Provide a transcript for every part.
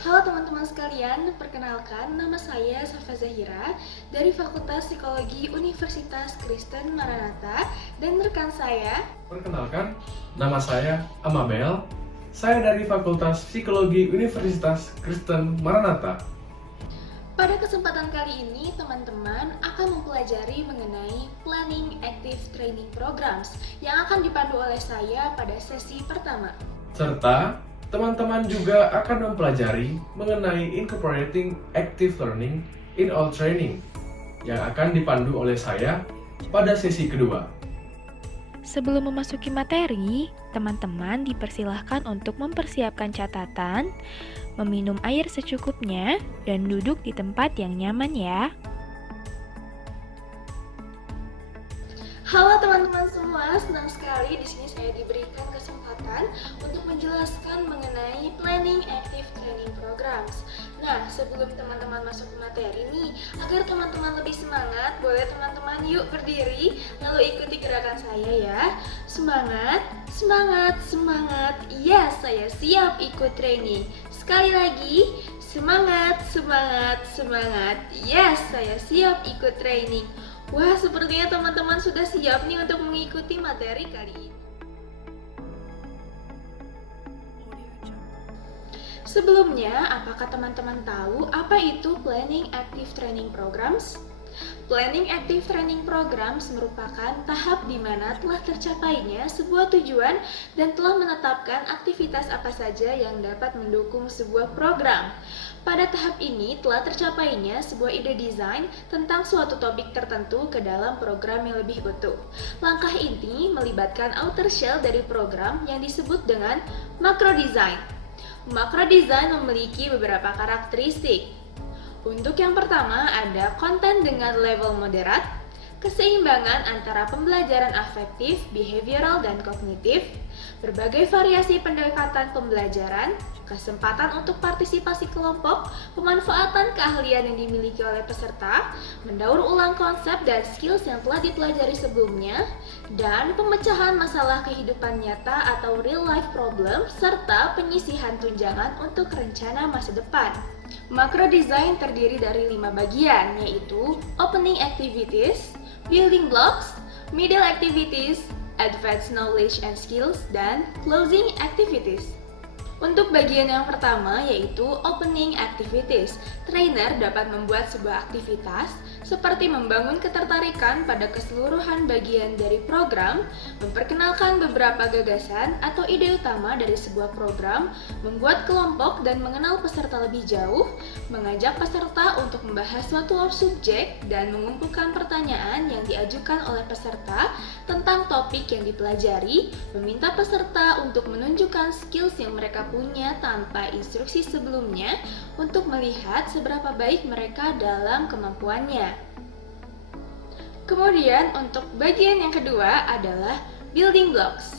Halo teman-teman sekalian, perkenalkan nama saya Safa Zahira dari Fakultas Psikologi Universitas Kristen Maranatha dan rekan saya. Perkenalkan, nama saya Amabel. Saya dari Fakultas Psikologi Universitas Kristen Maranatha. Pada kesempatan kali ini, teman-teman akan mempelajari mengenai Planning Active Training Programs yang akan dipandu oleh saya pada sesi pertama. Serta teman-teman juga akan mempelajari mengenai Incorporating Active Learning in All Training yang akan dipandu oleh saya pada sesi kedua. Sebelum memasuki materi, teman-teman dipersilahkan untuk mempersiapkan catatan, meminum air secukupnya, dan duduk di tempat yang nyaman ya. Halo teman-teman semua, senang sekali di sini saya diberikan kesempatan untuk menjelaskan mengenai Planning Active Training Programs. Nah, sebelum teman-teman masuk ke materi nih, agar teman-teman lebih semangat, boleh teman-teman yuk berdiri, lalu ikuti gerakan saya ya. Semangat, semangat, semangat. Ya, saya siap ikut training. Sekali lagi, semangat, semangat, semangat. Yes, saya siap ikut training. Wah, sepertinya teman-teman sudah siap nih untuk mengikuti materi kali ini. Sebelumnya, apakah teman-teman tahu apa itu Planning Active Training Programs? Planning Active Training Programs merupakan tahap di mana telah tercapainya sebuah tujuan dan telah menetapkan aktivitas apa saja yang dapat mendukung sebuah program. Pada tahap ini telah tercapainya sebuah ide desain tentang suatu topik tertentu ke dalam program yang lebih utuh. Langkah ini melibatkan outer shell dari program yang disebut dengan macro design. Macro design memiliki beberapa karakteristik. Untuk yang pertama ada konten dengan level moderat, keseimbangan antara pembelajaran afektif, behavioral, dan kognitif, berbagai variasi pendekatan pembelajaran, kesempatan untuk partisipasi kelompok, pemanfaatan keahlian yang dimiliki oleh peserta, mendaur ulang konsep dan skills yang telah dipelajari sebelumnya, dan pemecahan masalah kehidupan nyata atau real life problem, serta penyisihan tunjangan untuk rencana masa depan. Macro design terdiri dari 5 bagian, yaitu opening activities, building blocks, middle activities, advanced knowledge and skills, dan closing activities. Untuk bagian yang pertama yaitu opening activities, trainer dapat membuat sebuah aktivitas seperti membangun ketertarikan pada keseluruhan bagian dari program, memperkenalkan beberapa gagasan atau ide utama dari sebuah program, membuat kelompok dan mengenal peserta lebih jauh, mengajak peserta untuk membahas suatu subjek dan mengumpulkan pertanyaan yang diajukan oleh peserta tentang topik yang dipelajari, meminta peserta untuk menunjukkan skills yang mereka punya tanpa instruksi sebelumnya untuk melihat seberapa baik mereka dalam kemampuannya. Kemudian untuk bagian yang kedua adalah building blocks.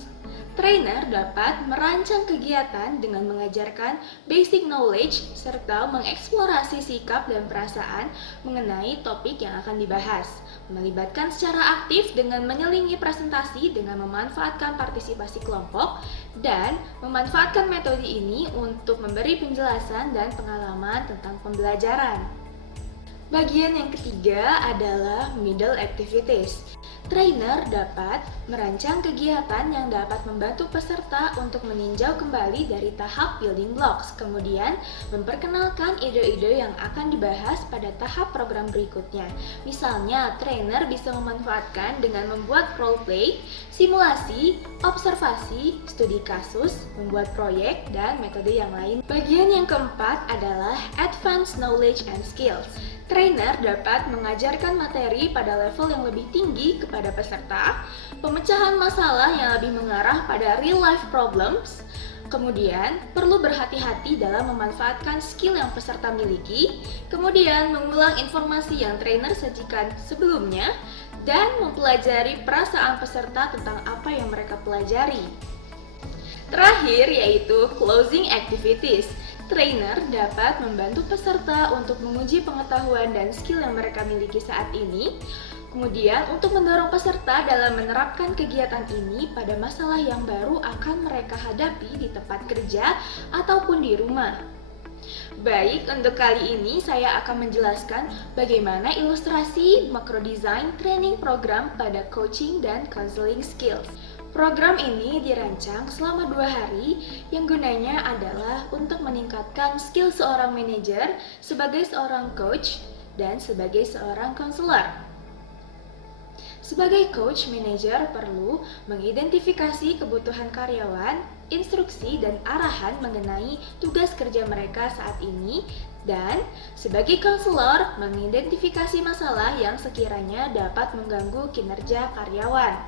Trainer dapat merancang kegiatan dengan mengajarkan basic knowledge serta mengeksplorasi sikap dan perasaan mengenai topik yang akan dibahas, melibatkan secara aktif dengan menyelingi presentasi dengan memanfaatkan partisipasi kelompok, dan memanfaatkan metode ini untuk memberi penjelasan dan pengalaman tentang pembelajaran. Bagian yang ketiga adalah middle activities. Trainer dapat merancang kegiatan yang dapat membantu peserta untuk meninjau kembali dari tahap building blocks, kemudian memperkenalkan ide-ide yang akan dibahas pada tahap program berikutnya. Misalnya, trainer bisa memanfaatkan dengan membuat role play, simulasi, observasi, studi kasus, membuat proyek, dan metode yang lain. Bagian yang keempat adalah advanced knowledge and skills. Trainer dapat mengajarkan materi pada level yang lebih tinggi kepada peserta, pemecahan masalah yang lebih mengarah pada real life problems, kemudian perlu berhati-hati dalam memanfaatkan skill yang peserta miliki, kemudian mengulang informasi yang trainer sajikan sebelumnya, dan mempelajari perasaan peserta tentang apa yang mereka pelajari. Terakhir yaitu closing activities. Trainer dapat membantu peserta untuk menguji pengetahuan dan skill yang mereka miliki saat ini. Kemudian untuk mendorong peserta dalam menerapkan kegiatan ini pada masalah yang baru akan mereka hadapi di tempat kerja ataupun di rumah. Baik, untuk kali ini saya akan menjelaskan bagaimana ilustrasi macro design training program pada coaching dan counseling skills. Program ini dirancang selama 2 hari yang gunanya adalah untuk meningkatkan skill seorang manajer sebagai seorang coach dan sebagai seorang konselor. Sebagai coach, manajer perlu mengidentifikasi kebutuhan karyawan, instruksi dan arahan mengenai tugas kerja mereka saat ini, dan sebagai konselor mengidentifikasi masalah yang sekiranya dapat mengganggu kinerja karyawan.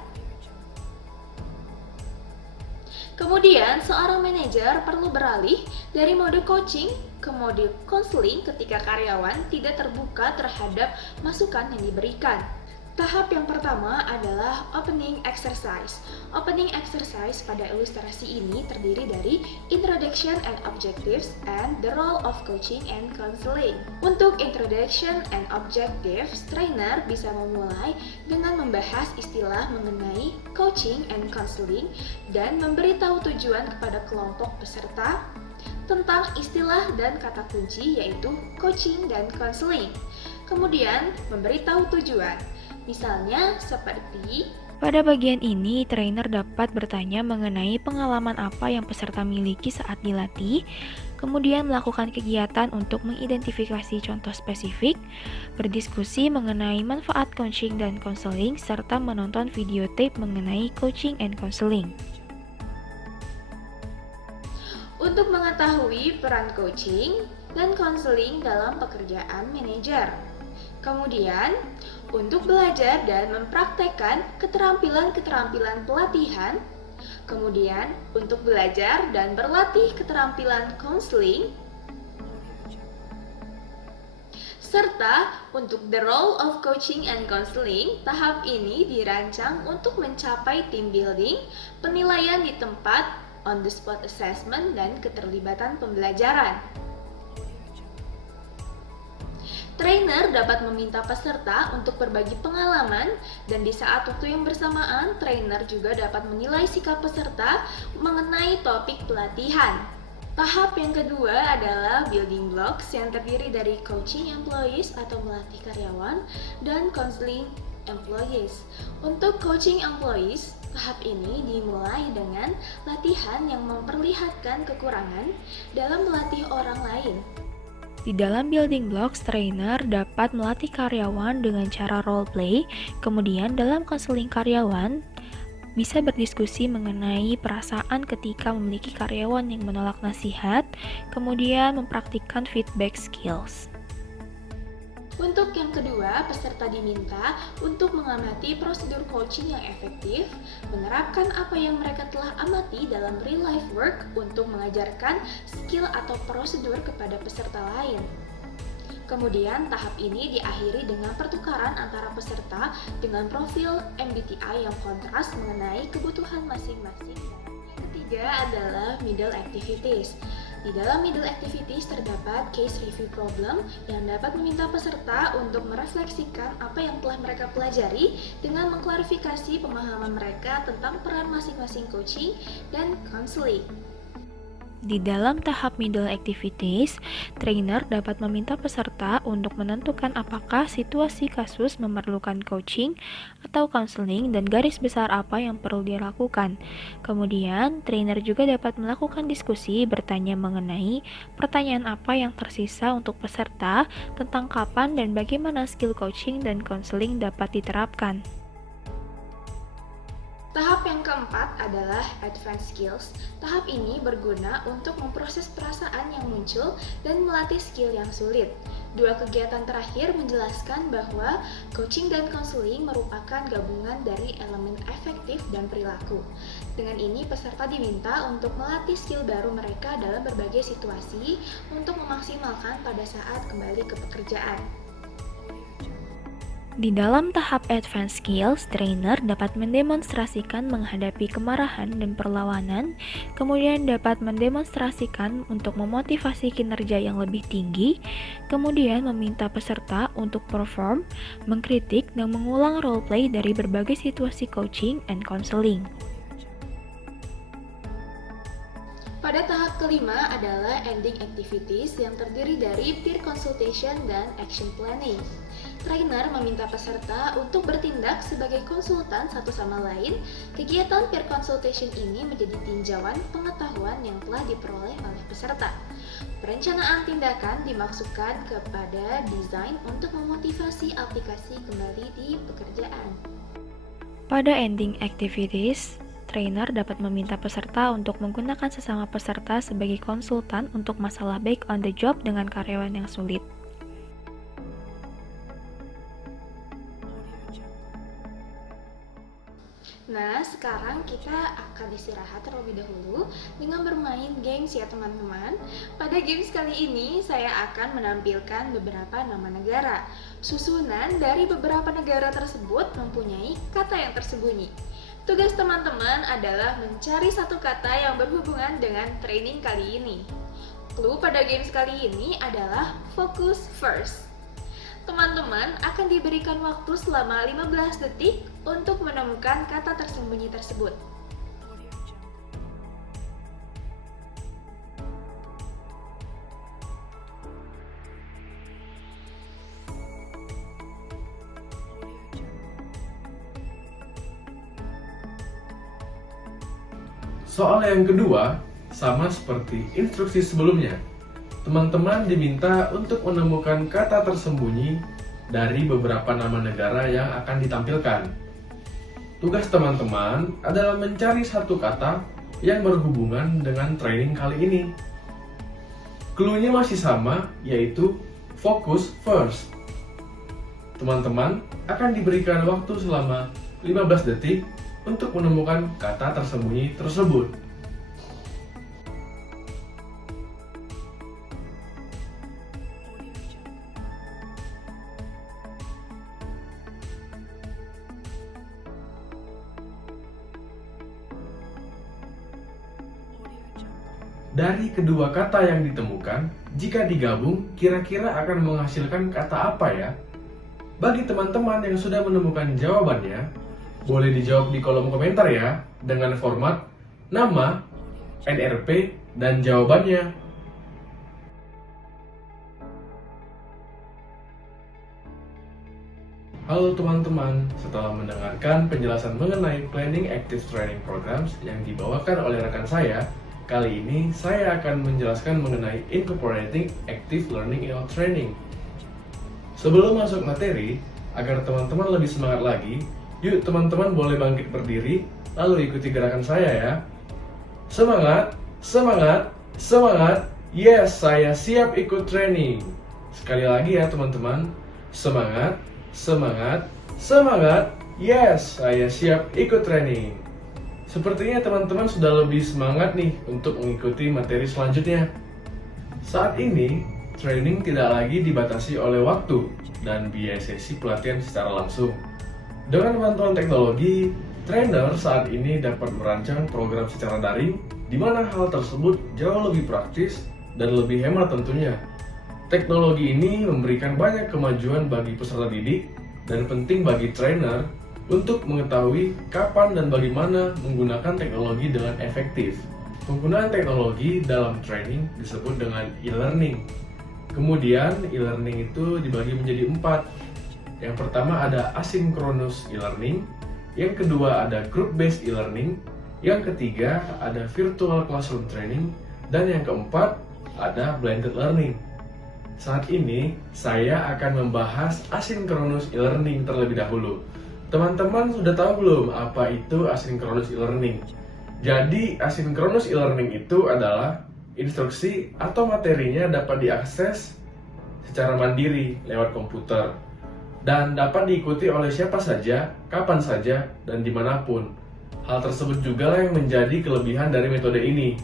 Kemudian, seorang manajer perlu beralih dari mode coaching ke mode counseling ketika karyawan tidak terbuka terhadap masukan yang diberikan. Tahap yang pertama adalah opening exercise. Opening exercise pada ilustrasi ini terdiri dari introduction and objectives and the role of coaching and counseling. Untuk introduction and objectives, trainer bisa memulai dengan membahas istilah mengenai coaching and counseling dan memberitahu tujuan kepada kelompok peserta tentang istilah dan kata kunci yaitu coaching dan counseling. Kemudian, memberitahu tujuan. Misalnya seperti pada bagian ini, trainer dapat bertanya mengenai pengalaman apa yang peserta miliki saat dilatih, kemudian melakukan kegiatan untuk mengidentifikasi contoh spesifik, berdiskusi mengenai manfaat coaching dan counseling, serta menonton video tape mengenai coaching and counseling. untuk mengetahui peran coaching dan counseling dalam pekerjaan manajer. Kemudian, untuk belajar dan mempraktekkan keterampilan-keterampilan pelatihan, kemudian untuk belajar dan berlatih keterampilan counseling, serta untuk the role of coaching and counseling, tahap ini dirancang untuk mencapai team building, penilaian di tempat, on the spot assessment, dan keterlibatan pembelajaran. Trainer dapat meminta peserta untuk berbagi pengalaman, dan di saat waktu yang bersamaan, trainer juga dapat menilai sikap peserta mengenai topik pelatihan. Tahap yang kedua adalah building blocks yang terdiri dari coaching employees atau melatih karyawan dan counseling employees. Untuk coaching employees, tahap ini dimulai dengan latihan yang memperlihatkan kekurangan dalam melatih orang lain. Di dalam building blocks, trainer dapat melatih karyawan dengan cara role play, kemudian dalam konseling karyawan, bisa berdiskusi mengenai perasaan ketika memiliki karyawan yang menolak nasihat, kemudian mempraktikkan feedback skills. Untuk yang kedua, peserta diminta untuk mengamati prosedur coaching yang efektif, menerapkan apa yang mereka telah amati dalam real life work untuk mengajarkan skill atau prosedur kepada peserta lain. Kemudian, tahap ini diakhiri dengan pertukaran antara peserta dengan profil MBTI yang kontras mengenai kebutuhan masing-masing. Yang ketiga adalah middle activities. Di dalam middle activities terdapat case review problem yang dapat meminta peserta untuk merefleksikan apa yang telah mereka pelajari dengan mengklarifikasi pemahaman mereka tentang peran masing-masing coaching dan counseling. Di dalam tahap middle activities, trainer dapat meminta peserta untuk menentukan apakah situasi kasus memerlukan coaching atau counseling dan garis besar apa yang perlu dilakukan. Kemudian, trainer juga dapat melakukan diskusi bertanya mengenai pertanyaan apa yang tersisa untuk peserta tentang kapan dan bagaimana skill coaching dan counseling dapat diterapkan. Tahap yang keempat adalah advanced skills. Tahap ini berguna untuk memproses perasaan yang muncul dan melatih skill yang sulit. Dua kegiatan terakhir menjelaskan bahwa coaching dan counseling merupakan gabungan dari elemen efektif dan perilaku. Dengan ini, peserta diminta untuk melatih skill baru mereka dalam berbagai situasi untuk memaksimalkan pada saat kembali ke pekerjaan. Di dalam tahap advanced skills, trainer dapat mendemonstrasikan menghadapi kemarahan dan perlawanan, kemudian dapat mendemonstrasikan untuk memotivasi kinerja yang lebih tinggi, kemudian meminta peserta untuk perform, mengkritik, dan mengulang role play dari berbagai situasi coaching and counseling. Pada tahap kelima adalah ending activities yang terdiri dari peer consultation dan action planning. Trainer meminta peserta untuk bertindak sebagai konsultan satu sama lain. Kegiatan peer consultation ini menjadi tinjauan pengetahuan yang telah diperoleh oleh peserta. Perencanaan tindakan dimaksudkan kepada desain untuk memotivasi aplikasi kembali di pekerjaan. Pada ending activities, trainer dapat meminta peserta untuk menggunakan sesama peserta sebagai konsultan untuk masalah back on the job dengan karyawan yang sulit. Nah, sekarang kita akan istirahat terlebih dahulu dengan bermain games ya teman-teman. Pada games kali ini saya akan menampilkan beberapa nama negara. Susunan dari beberapa negara tersebut mempunyai kata yang tersembunyi. Tugas teman-teman adalah mencari satu kata yang berhubungan dengan training kali ini. Clue pada games kali ini adalah focus first. Teman-teman akan diberikan waktu selama 15 detik untuk menemukan kata tersembunyi tersebut. Soal yang kedua, sama seperti instruksi sebelumnya. Teman-teman diminta untuk menemukan kata tersembunyi dari beberapa nama negara yang akan ditampilkan. Tugas teman-teman adalah mencari satu kata yang berhubungan dengan training kali ini. Clue-nya masih sama, yaitu focus first. Teman-teman akan diberikan waktu selama 15 detik untuk menemukan kata tersembunyi tersebut. Dari kedua kata yang ditemukan, jika digabung, kira-kira akan menghasilkan kata apa ya? Bagi teman-teman yang sudah menemukan jawabannya, boleh dijawab di kolom komentar ya, dengan format nama, NRP, dan jawabannya. Halo teman-teman, setelah mendengarkan penjelasan mengenai Planning Active Training Programs yang dibawakan oleh rekan saya, kali ini saya akan menjelaskan mengenai Incorporating Active Learning in All Training. Sebelum masuk materi, agar teman-teman lebih semangat lagi, yuk teman-teman boleh bangkit berdiri, lalu ikuti gerakan saya ya. Semangat, semangat, semangat, yes saya siap ikut training. Sekali lagi ya teman-teman, semangat, semangat, semangat, yes saya siap ikut training. Sepertinya teman-teman sudah lebih semangat nih untuk mengikuti materi selanjutnya. Saat ini, training tidak lagi dibatasi oleh waktu dan biaya sesi pelatihan secara langsung. Dengan bantuan teknologi, trainer saat ini dapat merancang program secara daring, di mana hal tersebut jauh lebih praktis dan lebih hemat tentunya. Teknologi ini memberikan banyak kemajuan bagi peserta didik dan penting bagi trainer untuk mengetahui kapan dan bagaimana menggunakan teknologi dengan efektif. Penggunaan teknologi dalam training disebut dengan e-learning. Kemudian e-learning itu dibagi menjadi 4. Yang pertama ada asynchronous e-learning, yang kedua ada group-based e-learning, yang ketiga ada virtual classroom training, dan yang keempat ada blended learning. Saat ini saya akan membahas asynchronous e-learning terlebih dahulu. Teman-teman sudah tahu belum apa itu asynchronous e-learning? Jadi asynchronous e-learning itu adalah instruksi atau materinya dapat diakses secara mandiri lewat komputer dan dapat diikuti oleh siapa saja, kapan saja, dan dimanapun. Hal tersebut juga yang menjadi kelebihan dari metode ini.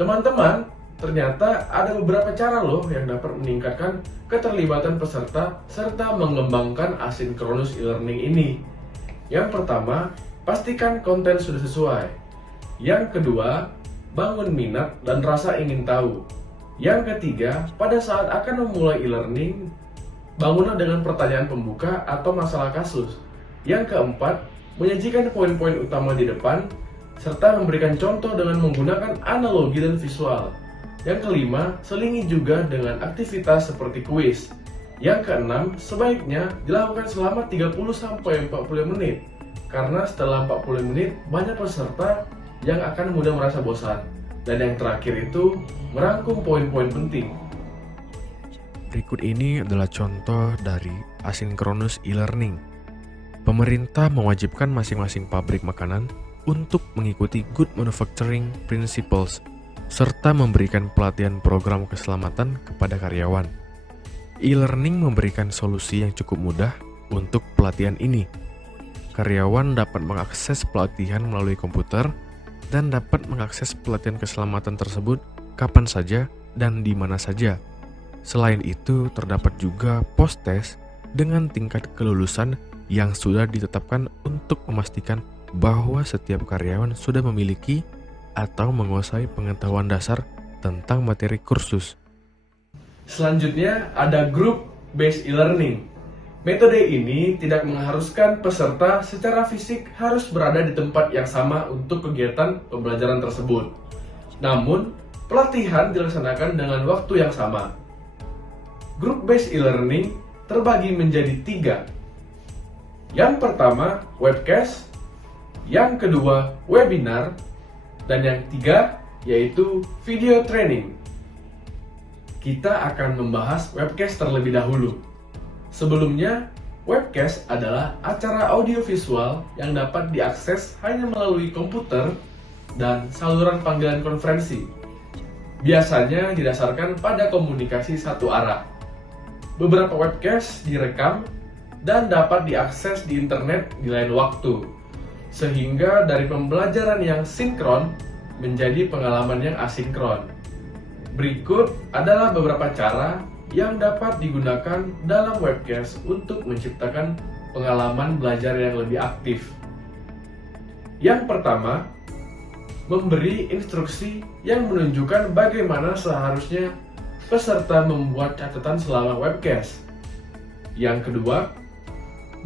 Teman-teman, ternyata ada beberapa cara loh yang dapat meningkatkan keterlibatan peserta serta mengembangkan asynchronous e-learning ini. Yang pertama, pastikan konten sudah sesuai. Yang kedua, bangun minat dan rasa ingin tahu. Yang ketiga, pada saat akan memulai e-learning, bangunlah dengan pertanyaan pembuka atau masalah kasus. Yang keempat, menyajikan poin-poin utama di depan. serta memberikan contoh dengan menggunakan analogi dan visual. Yang kelima, selingi juga dengan aktivitas seperti kuis. Yang keenam, sebaiknya dilakukan selama 30-40 menit, karena setelah 40 menit banyak peserta yang akan mudah merasa bosan. Dan yang terakhir itu, merangkum poin-poin penting. Berikut ini adalah contoh dari asynchronous e-learning. Pemerintah mewajibkan masing-masing pabrik makanan untuk mengikuti Good Manufacturing Principles serta memberikan pelatihan program keselamatan kepada karyawan. E-learning memberikan solusi yang cukup mudah untuk pelatihan ini. Karyawan dapat mengakses pelatihan melalui komputer dan dapat mengakses pelatihan keselamatan tersebut kapan saja dan di mana saja. Selain itu, terdapat juga post-test dengan tingkat kelulusan yang sudah ditetapkan untuk memastikan bahwa setiap karyawan sudah memiliki atau menguasai pengetahuan dasar tentang materi kursus. Selanjutnya ada group based e-learning. Metode ini tidak mengharuskan peserta secara fisik harus berada di tempat yang sama untuk kegiatan pembelajaran tersebut. Namun, pelatihan dilaksanakan dengan waktu yang sama. Group based e-learning terbagi menjadi 3. Yang pertama, webcast. Yang kedua, webinar. Dan yang ketiga, yaitu video training. Kita akan membahas webcast terlebih dahulu. Sebelumnya, webcast adalah acara audiovisual yang dapat diakses hanya melalui komputer dan saluran panggilan konferensi. Biasanya didasarkan pada komunikasi satu arah. Beberapa webcast direkam dan dapat diakses di internet di lain waktu, sehingga dari pembelajaran yang sinkron menjadi pengalaman yang asinkron. Berikut adalah beberapa cara yang dapat digunakan dalam webcast untuk menciptakan pengalaman belajar yang lebih aktif. Yang pertama, memberi instruksi yang menunjukkan bagaimana seharusnya peserta membuat catatan selama webcast. Yang kedua,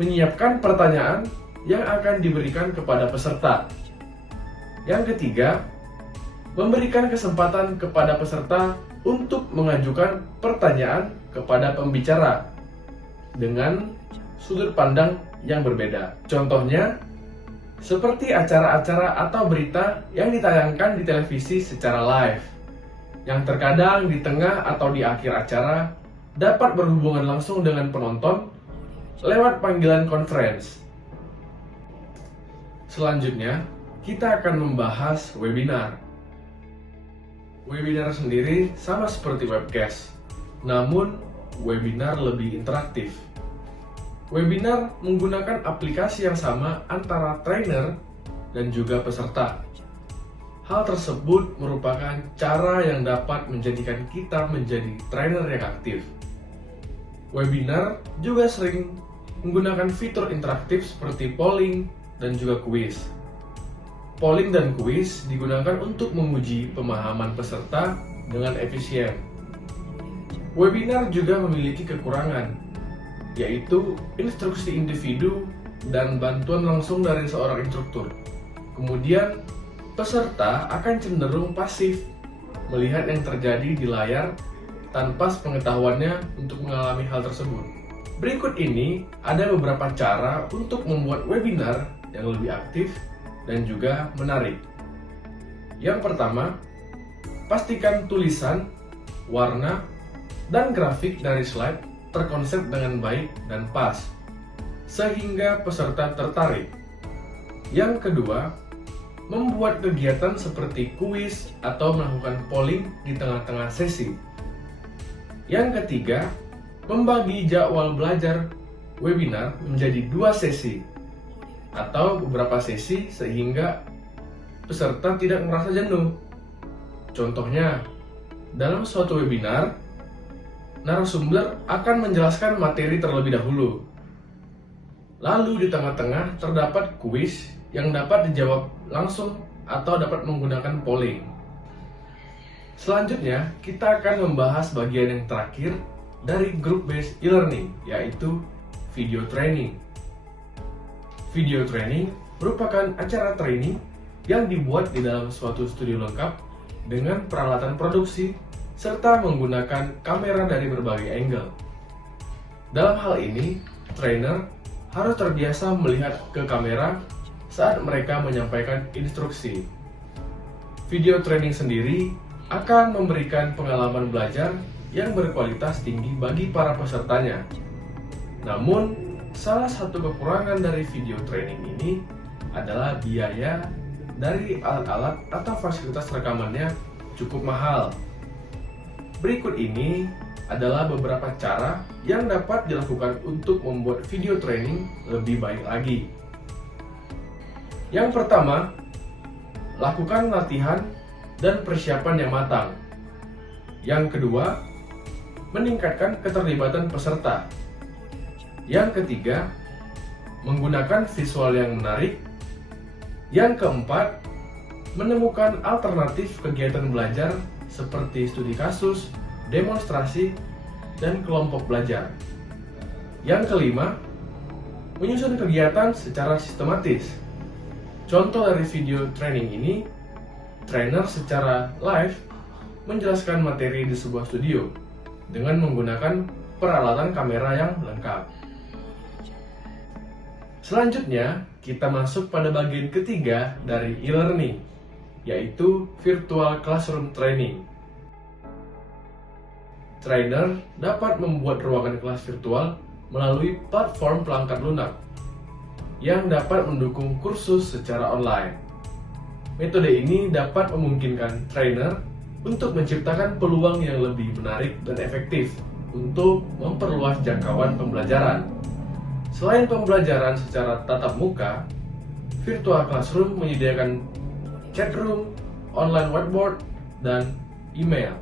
menyiapkan pertanyaan yang akan diberikan kepada peserta. Yang ketiga, memberikan kesempatan kepada peserta untuk mengajukan pertanyaan kepada pembicara dengan sudut pandang yang berbeda. Contohnya, seperti acara-acara atau berita yang ditayangkan di televisi secara live, yang terkadang di tengah atau di akhir acara dapat berhubungan langsung dengan penonton lewat panggilan conference. Selanjutnya, kita akan membahas webinar. Webinar sendiri sama seperti webcast, namun webinar lebih interaktif. Webinar menggunakan aplikasi yang sama antara trainer dan juga peserta. Hal tersebut merupakan cara yang dapat menjadikan kita menjadi trainer yang aktif. Webinar juga sering menggunakan fitur interaktif seperti polling dan juga kuis. Polling dan kuis digunakan untuk menguji pemahaman peserta dengan efisien. Webinar juga memiliki kekurangan, yaitu instruksi individu dan bantuan langsung dari seorang instruktur. Kemudian, peserta akan cenderung pasif melihat yang terjadi di layar tanpa pengetahuannya untuk mengalami hal tersebut. Berikut ini ada beberapa cara untuk membuat webinar yang lebih aktif dan juga menarik. Yang pertama, pastikan tulisan, warna, dan grafik dari slide terkonsep dengan baik dan pas, sehingga peserta tertarik. Yang kedua, membuat kegiatan seperti kuis atau melakukan polling di tengah-tengah sesi. Yang ketiga, membagi jadwal belajar webinar menjadi 2 sesi atau beberapa sesi sehingga peserta tidak merasa jenuh. Contohnya, dalam suatu webinar, narasumber akan menjelaskan materi terlebih dahulu. Lalu di tengah-tengah terdapat kuis yang dapat dijawab langsung atau dapat menggunakan polling. Selanjutnya, kita akan membahas bagian yang terakhir dari group based e-learning, yaitu video training. Video training merupakan acara training yang dibuat di dalam suatu studio lengkap dengan peralatan produksi serta menggunakan kamera dari berbagai angle. Dalam hal ini, trainer harus terbiasa melihat ke kamera saat mereka menyampaikan instruksi. Video training sendiri akan memberikan pengalaman belajar yang berkualitas tinggi bagi para pesertanya. Namun, salah satu kekurangan dari video training ini adalah biaya dari alat-alat atau fasilitas rekamannya cukup mahal. Berikut ini adalah beberapa cara yang dapat dilakukan untuk membuat video training lebih baik lagi. Yang pertama, lakukan latihan dan persiapan yang matang. Yang kedua, meningkatkan keterlibatan peserta. Yang ketiga, menggunakan visual yang menarik. Yang keempat, menemukan alternatif kegiatan belajar seperti studi kasus, demonstrasi, dan kelompok belajar. Yang kelima, menyusun kegiatan secara sistematis. Contoh dari video training ini, trainer secara live menjelaskan materi di sebuah studio dengan menggunakan peralatan kamera yang lengkap. Selanjutnya, kita masuk pada bagian ketiga dari e-learning, yaitu virtual classroom training. Trainer dapat membuat ruangan kelas virtual melalui platform perangkat lunak yang dapat mendukung kursus secara online. Metode ini dapat memungkinkan trainer untuk menciptakan peluang yang lebih menarik dan efektif untuk memperluas jangkauan pembelajaran. Selain pembelajaran secara tatap muka, virtual classroom menyediakan chat room, online whiteboard, dan email.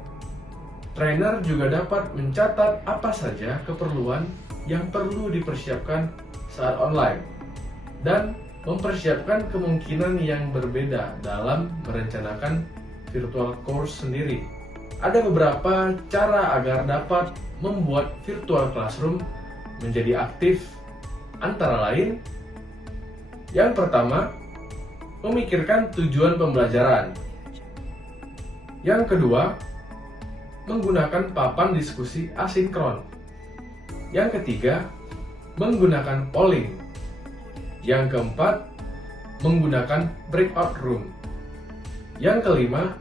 Trainer juga dapat mencatat apa saja keperluan yang perlu dipersiapkan saat online dan mempersiapkan kemungkinan yang berbeda dalam merencanakan virtual course sendiri. Ada beberapa cara agar dapat membuat virtual classroom menjadi aktif, antara lain: yang pertama, memikirkan tujuan pembelajaran. Yang kedua, menggunakan papan diskusi asinkron. Yang ketiga, menggunakan polling. Yang keempat, menggunakan breakout room. Yang kelima,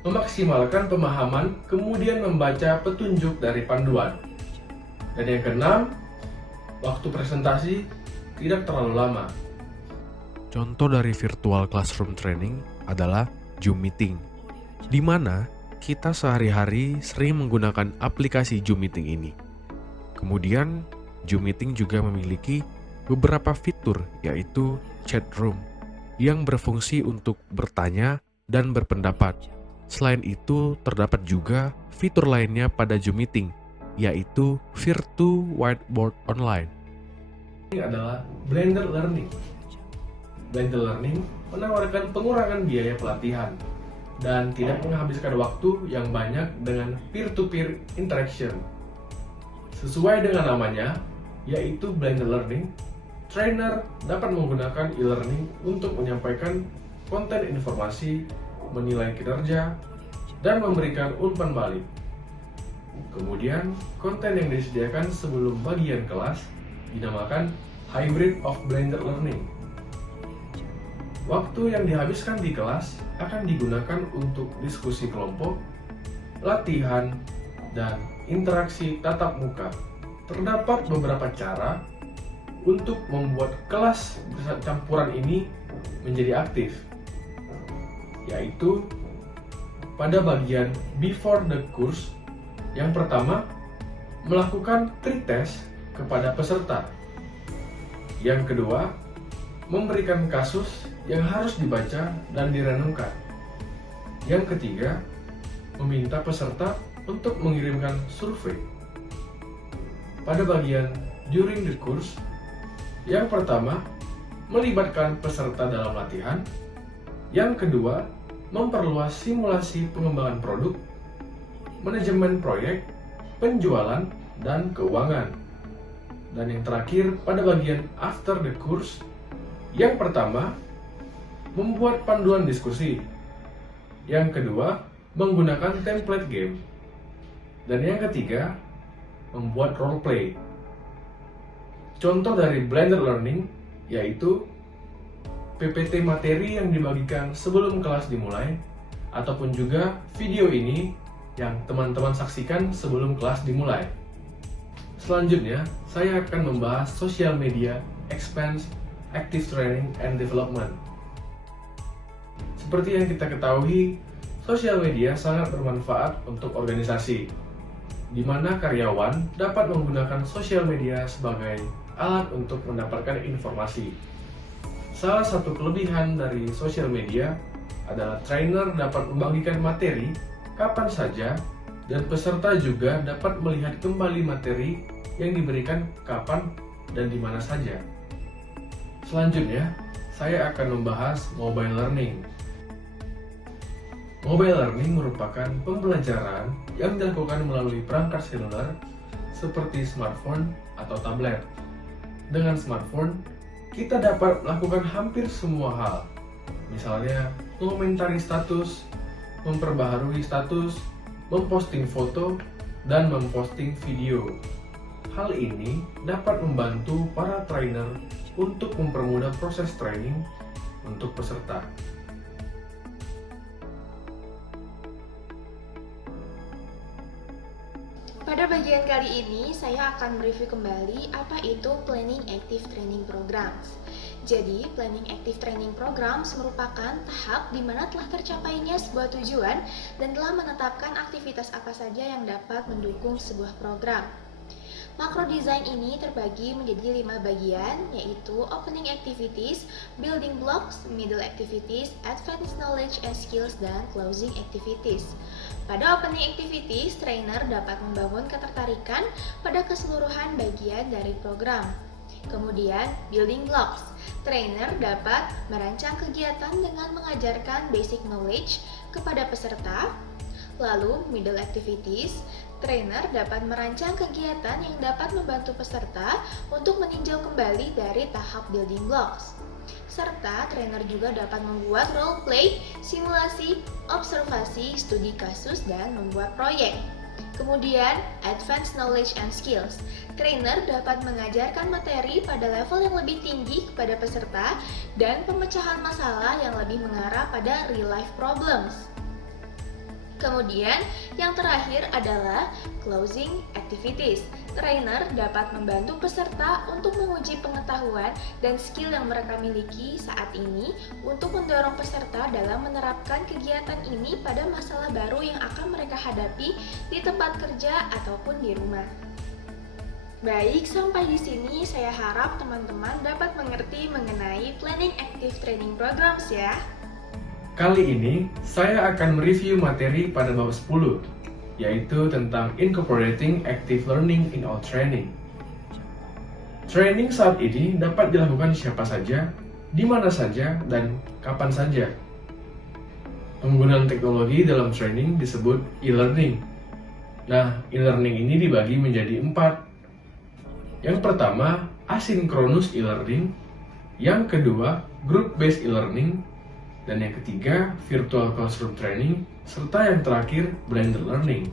memaksimalkan pemahaman kemudian membaca petunjuk dari panduan. Dan yang keenam, waktu presentasi tidak terlalu lama. Contoh dari virtual classroom training adalah Zoom Meeting, di mana kita sehari-hari sering menggunakan aplikasi Zoom Meeting ini. Kemudian, Zoom Meeting juga memiliki beberapa fitur, yaitu chat room, yang berfungsi untuk bertanya dan berpendapat. Selain itu, terdapat juga fitur lainnya pada Zoom Meeting, yaitu Virtual Whiteboard Online. Ini adalah blended learning. Blended learning menawarkan pengurangan biaya pelatihan dan tidak menghabiskan waktu yang banyak dengan peer-to-peer interaction. Sesuai dengan namanya, yaitu blended learning, trainer dapat menggunakan e-learning untuk menyampaikan konten informasi, menilai kinerja, dan memberikan umpan balik. Kemudian, konten yang disediakan sebelum bagian kelas dinamakan hybrid of blended learning. Waktu yang dihabiskan di kelas akan digunakan untuk diskusi kelompok, latihan, dan interaksi tatap muka. Terdapat beberapa cara untuk membuat kelas campuran ini menjadi aktif, yaitu pada bagian before the course. Yang pertama, melakukan pretest kepada peserta. Yang kedua, memberikan kasus yang harus dibaca dan direnungkan. Yang ketiga, meminta peserta untuk mengirimkan survei. Pada bagian during the course, yang pertama, melibatkan peserta dalam latihan. Yang kedua, memperluas simulasi pengembangan produk, manajemen proyek, penjualan, dan keuangan. Dan yang terakhir, pada bagian after the course, yang pertama, membuat panduan diskusi. Yang kedua, menggunakan template game. Dan yang ketiga, membuat role play. Contoh dari blended learning yaitu PPT materi yang dibagikan sebelum kelas dimulai, ataupun juga video ini yang teman-teman saksikan sebelum kelas dimulai. Selanjutnya, saya akan membahas social media, expense, active training, and development. Seperti yang kita ketahui, sosial media sangat bermanfaat untuk organisasi, di mana karyawan dapat menggunakan sosial media sebagai alat untuk mendapatkan informasi. Salah satu kelebihan dari sosial media adalah trainer dapat membagikan materi kapan saja dan peserta juga dapat melihat kembali materi yang diberikan kapan dan di mana saja. Selanjutnya, saya akan membahas mobile learning. Mobile learning merupakan pembelajaran yang dilakukan melalui perangkat seluler seperti smartphone atau tablet. Dengan smartphone, kita dapat melakukan hampir semua hal, misalnya mengomentari status, memperbaharui status, memposting foto, dan memposting video. Hal ini dapat membantu para trainer untuk mempermudah proses training untuk peserta. Pada bagian kali ini, saya akan mereview kembali apa itu Planning Active Training Programs. Jadi, Planning Active Training Programs merupakan tahap di mana telah tercapainya sebuah tujuan dan telah menetapkan aktivitas apa saja yang dapat mendukung sebuah program. Makro design ini terbagi menjadi 5 bagian, yaitu Opening Activities, Building Blocks, Middle Activities, Advanced Knowledge and Skills, dan Closing Activities. Pada Opening Activities, trainer dapat membangun ketertarikan pada keseluruhan bagian dari program. Kemudian, Building Blocks, trainer dapat merancang kegiatan dengan mengajarkan basic knowledge kepada peserta. Lalu, Middle Activities, trainer dapat merancang kegiatan yang dapat membantu peserta untuk meninjau kembali dari tahap building blocks. Serta trainer juga dapat membuat role play, simulasi, observasi, studi kasus, dan membuat proyek. Kemudian, Advanced Knowledge and Skills. Trainer dapat mengajarkan materi pada level yang lebih tinggi kepada peserta dan pemecahan masalah yang lebih mengarah pada real life problems. Kemudian, yang terakhir adalah Closing Activities. Trainer dapat membantu peserta untuk menguji pengetahuan dan skill yang mereka miliki saat ini untuk mendorong peserta dalam menerapkan kegiatan ini pada masalah baru yang akan mereka hadapi di tempat kerja ataupun di rumah. Baik, sampai di sini saya harap teman-teman dapat mengerti mengenai Planning Active Training Programs ya. Kali ini, saya akan mereview materi pada bab 10, yaitu tentang Incorporating Active Learning in All Training. Training saat ini dapat dilakukan siapa saja, di mana saja, dan kapan saja. Penggunaan teknologi dalam training disebut e-learning. Nah, e-learning ini dibagi menjadi 4. Yang pertama, asynchronous e-learning. Yang kedua, group-based e-learning. Dan yang ketiga, virtual classroom training, serta yang terakhir, blended learning.